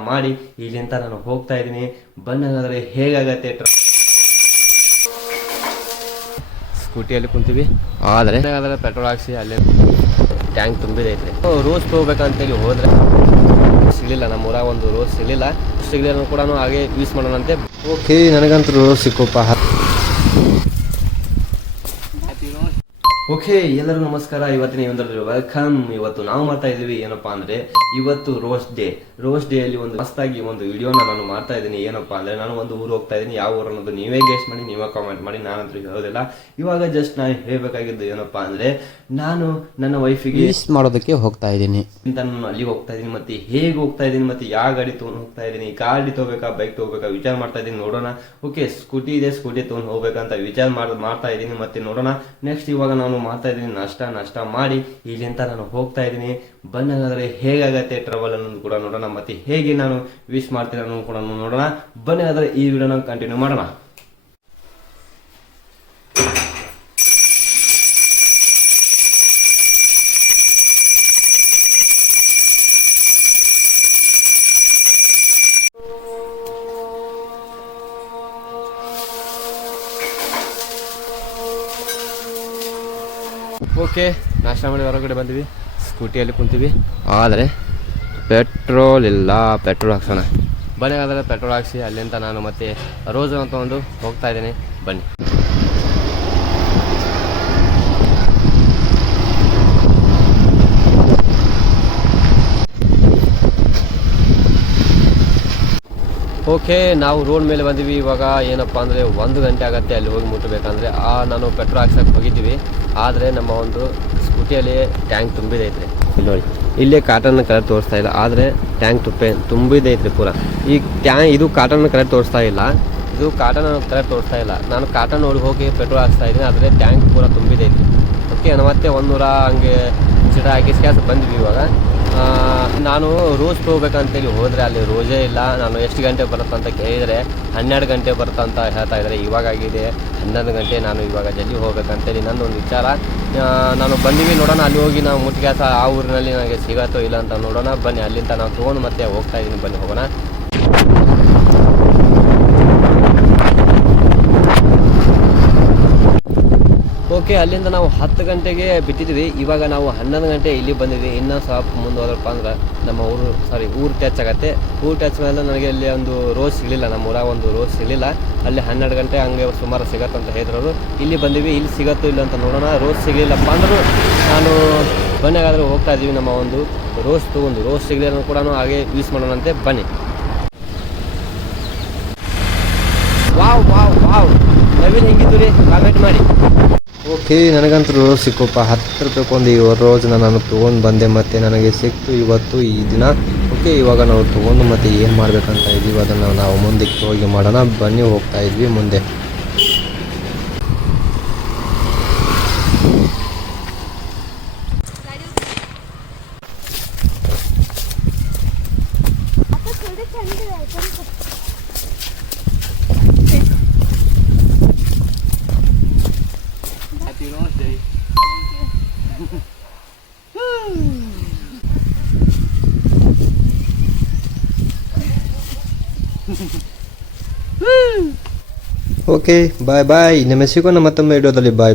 ಮಾಡಿ ಇಲ್ಲಿಂದ ನಾನು ಹೋಗ್ತಾ ಇದ್ದೀನಿ. ಬನ್ನಿ ಹೇಗಾಗತ್ತೆ. ಸ್ಕೂಟಿಯಲ್ಲಿ ಕುಂತೀವಿ, ಆದರೆ ಪೆಟ್ರೋಲ್ ಹಾಕ್ಸಿ ಅಲ್ಲೇ ಟ್ಯಾಂಕ್ ತುಂಬಿದೈತ್ರಿ. ರೋಸ್ ತೊಗೋಬೇಕಂತೇಳಿ ಹೋದ್ರೆ ಸಿಗಲಿಲ್ಲ. ನಮ್ಮೂರಾಗ ಒಂದು ರೋಸ್ ಸಿಗಲಿಲ್ಲ ಕೂಡ ಹಾಗೆ ಯೂಸ್ ಮಾಡೋಣಂತೆ. ಓಕೆ, ನನಗಂತೂ ರೋಸ್ ಸಿಕ್ಕೋಪ್ಪ. ಓಕೆ, ಎಲ್ಲರಿಗೂ ನಮಸ್ಕಾರ. ಇವತ್ತಿನ ಒಂದರಲ್ಲಿ ವೆಲ್ಕಮ್. ಇವತ್ತು ನಾವು ಮಾಡ್ತಾ ಇದ್ದೀವಿ ಏನಪ್ಪಾ ಅಂದ್ರೆ, ಇವತ್ತು ರೋಸ್ ಡೇ ಅಲ್ಲಿ ಒಂದು ಮಸ್ತಾಗಿ ಒಂದು ವಿಡಿಯೋನ ನಾನು ಮಾಡ್ತಾ ಇದ್ದೀನಿ. ಏನಪ್ಪಾ ಅಂದ್ರೆ, ನಾನು ಒಂದು ಊರು ಹೋಗ್ತಾ ಇದ್ದೀನಿ. ಯಾವ ಊರು ಅನ್ನೋದು ನೀವೇ ಗೆಸ್ ಮಾಡಿ, ನೀವೇ ಕಾಮೆಂಟ್ ಮಾಡಿ, ನಾನಂತೂ ಹೇಳೋದಿಲ್ಲ. ಇವಾಗ ಜಸ್ಟ್ ನಾನು ಹೇಳ್ಬೇಕಾಗಿದ್ದು ಏನಪ್ಪಾ ಅಂದ್ರೆ, ನಾನು ನನ್ನ ವೈಫಿಗೆ ಮಿಸ್ ಮಾಡೋದಕ್ಕೆ ಹೋಗ್ತಾ ಇದ್ದೀನಿ ಅಂತ. ನಾನು ಅಲ್ಲಿಗೆ ಹೋಗ್ತಾ ಇದ್ದೀನಿ, ಮತ್ತೆ ಹೇಗೆ ಹೋಗ್ತಾ ಇದ್ದೀನಿ, ಮತ್ತೆ ಯಾವ ಗಾಡಿ ತೊಗೊಂಡು ಹೋಗ್ತಾ ಇದ್ದೀನಿ, ಗಾಡಿ ತಗೋಬೇಕಾ ಬೈಕ್ ತಗೋಬೇಕಾ ವಿಚಾರ ಮಾಡ್ತಾ ಇದ್ದೀನಿ. ನೋಡೋಣ. ಓಕೆ, ಸ್ಕೂಟಿ ಇದೆ, ಸ್ಕೂಟಿ ತೊಗೊಂಡು ಹೋಗ್ಬೇಕಂತ ವಿಚಾರ ಮಾಡ್ತಾ ಇದ್ದೀನಿ. ಮತ್ತೆ ನೋಡೋಣ. ನೆಕ್ಸ್ಟ್ ಇವಾಗ ನಾನು ಮಾಡ್ತಾ ಇದ್ದೀನಿ ನಾಷ್ಟ ಮಾಡಿ ಇಲ್ಲಿಂದ ನಾನು ಹೋಗ್ತಾ ಇದ್ದೀನಿ. ಬನ್ನಿ ಹೇಗಾಗತ್ತೆ ಟ್ರಾವೆಲ್ ಅನ್ನೋದು ಕೂಡ ನೋಡೋಣ, ಮತ್ತೆ ಹೇಗೆ ನಾನು ವಿಶ್ ಮಾಡ್ತೀನಿ ಅನ್ನೋದು ಕೂಡ ನೋಡೋಣ. ಬನ್ನಿ ಈ ವಿಡಿಯೋನ ಕಂಟಿನ್ಯೂ ಮಾಡೋಣ. ಓಕೆ, ನಾಷ್ಟ ಮಾಡಿ ಹೊರಗಡೆ ಬಂದ್ವಿ. ಸ್ಕೂಟಿಯಲ್ಲಿ ಕುಂತೀವಿ, ಆದರೆ ಪೆಟ್ರೋಲ್ ಇಲ್ಲ. ಪೆಟ್ರೋಲ್ ಹಾಕ್ಸೋಣ. ಬನ್ನಿ ಪೆಟ್ರೋಲ್ ಹಾಕ್ಸಿ ಅಲ್ಲಿಂದ ನಾನು ಮತ್ತೆ ರೋಸ್ ಅಂತ ಒಂದು ಹೋಗ್ತಾ ಇದ್ದೀನಿ. ಬನ್ನಿ. ಓಕೆ, ನಾವು ರೋಡ್ ಮೇಲೆ ಬಂದಿವಿ. ಇವಾಗ ಏನಪ್ಪ ಅಂದರೆ 1 ಗಂಟೆ ಆಗುತ್ತೆ ಅಲ್ಲಿ ಹೋಗಿ ಮುಟ್ಟಬೇಕಂದ್ರೆ. ನಾನು ಪೆಟ್ರೋಲ್ ಹಾಕ್ಸಕ್ಕೆ ಹೋಗಿದ್ದೀವಿ, ಆದರೆ ನಮ್ಮ ಒಂದು ಸ್ಕೂಟಿಯಲ್ಲಿ ಟ್ಯಾಂಕ್ ತುಂಬಿದೈತ್ರಿ. ಇಲ್ಲಿ ನೋಡಿ, ಇಲ್ಲೇ ಕಾಟನ್ ಕಲರ್ ತೋರಿಸ್ತಾ ಇಲ್ಲ, ಆದರೆ ಟ್ಯಾಂಕ್ ತುಂಬಿದೈತ್ರಿ ಪೂರ. ಇದು ಕಾಟನ್ ಕಲರ್ ತೋರಿಸ್ತಾ ಇಲ್ಲ, ಇದು ಕಾಟನ್ ಕಲರ್ ತೋರಿಸ್ತಾ ಇಲ್ಲ. ನಾನು ಕಾಟನ್ ಒಳಗೆ ಹೋಗಿ ಪೆಟ್ರೋಲ್ ಹಾಕ್ಸ್ತಾ ಇದ್ದೀನಿ, ಆದರೆ ಟ್ಯಾಂಕ್ ಪೂರ ತುಂಬಿದೈತಿ. ಓಕೆ, ಮತ್ತೆ 100 ಹಂಗೆ ಸಿಡ ಹಾಕಿಸ್ಕ್ಯಾಸ್ ಬಂದ್ವಿ. ಇವಾಗ ನಾನು ರೋಸ್ ತೊಗೋಬೇಕಂತೇಳಿ ಹೋದರೆ ಅಲ್ಲಿ ರೋಸೇ ಇಲ್ಲ. ನಾನು ಎಷ್ಟು ಗಂಟೆ ಬರುತ್ತೆ ಅಂತ ಕೇಳಿದರೆ 12 ಗಂಟೆ ಬರುತ್ತೆ ಅಂತ ಹೇಳ್ತಾ ಇದ್ದಾರೆ. ಇವಾಗಾಗಿದೆ 11 ಗಂಟೆ. ನಾನು ಇವಾಗ ಜಲ್ದಿ ಹೋಗ್ಬೇಕಂತೇಳಿ ನನ್ನೊಂದು ವಿಚಾರ. ನಾನು ಬಂದೀವಿ, ನೋಡೋಣ. ಅಲ್ಲಿ ಹೋಗಿ ನಾವು ಮುಟ್ಗ್ಯಾಸ ಆ ಊರಿನಲ್ಲಿ ನನಗೆ ಸಿಗತ್ತೋ ಇಲ್ಲ ಅಂತ ನೋಡೋಣ. ಬನ್ನಿ, ಅಲ್ಲಿಂದ ನಾವು ತೊಗೊಂಡು ಮತ್ತೆ ಹೋಗ್ತಾ ಇದ್ದೀನಿ. ಬನ್ನಿ ಹೋಗೋಣ. ಓಕೆ, ಅಲ್ಲಿಂದ ನಾವು 10 ಗಂಟೆಗೆ ಬಿಟ್ಟಿದ್ವಿ. ಇವಾಗ ನಾವು 11 ಗಂಟೆ ಇಲ್ಲಿ ಬಂದಿದ್ವಿ. ಇನ್ನೂ ಸ್ವಲ್ಪ ಮುಂದೆ ಹೋದ್ರಪ್ಪ ಅಂದ್ರೆ ನಮ್ಮ ಊರು ಟಚ್ ಆಗುತ್ತೆ. ಊರು ಟಚ್ ಮೇಲೆ ನನಗೆ ಅಲ್ಲಿ ಒಂದು ರೋಸ್ ಸಿಗಲಿಲ್ಲ. ನಮ್ಮ ಊರಾಗ ಒಂದು ರೋಸ್ ಸಿಗಲಿಲ್ಲ. ಅಲ್ಲಿ 12 ಗಂಟೆ ಹಂಗೆ ಸುಮಾರು ಸಿಗತ್ತಂತ ಹೇಳಿದ್ರು. ಇಲ್ಲಿ ಬಂದಿವಿ, ಇಲ್ಲಿ ಸಿಗತ್ತೋ ಇಲ್ಲ ಅಂತ ನೋಡೋಣ. ರೋಸ್ ಸಿಗಲಿಲ್ಲಪ್ಪ ಅಂದರೂ ನಾನು ಬನ್ನಿಗಾದರೂ ಹೋಗ್ತಾ ಇದ್ದೀವಿ. ನಮ್ಮ ಒಂದು ರೋಸ್ ಸಿಗಲಿಲ್ಲ ಕೂಡ ಹಾಗೆ ಯೂಸ್ ಮಾಡೋಣಂತೆ. ಬನ್ನಿ. ವಾವ್ ನವೀನ್ ಹೆಂಗಿದ್ದು ರೀ, ಕಾಮೆಂಟ್ ಮಾಡಿ. ಓಕೆ, ನನಗಂತೂ ರೋಸ್ ಸಿಕ್ಕೋಪ್ಪ. 10 ರೂಪಾಯಿಗೊಂದು ರೋಸ್ನ ನಾನು ತೊಗೊಂಡು ಬಂದೆ, ಮತ್ತು ನನಗೆ ಸಿಕ್ತು ಇವತ್ತು ಈ ದಿನ. ಓಕೆ, ಇವಾಗ ನಾವು ತೊಗೊಂಡು ಮತ್ತೆ ಏನು ಮಾಡಬೇಕಂತ ಇದ್ದೀವಿ ಅದನ್ನು ನಾವು ಮುಂದಕ್ಕೆ ಹೋಗಿ ಮಾಡೋಣ. ಬನ್ನಿ, ಹೋಗ್ತಾ ಇದ್ವಿ ಮುಂದೆ. ಓಕೆ, ಬಾಯ್. ನಿಮಗೆ ಸಿಗೋಣ ಮತ್ತೊಮ್ಮೆ ವಿಡಿಯೋದಲ್ಲಿ. ಬಾಯ್.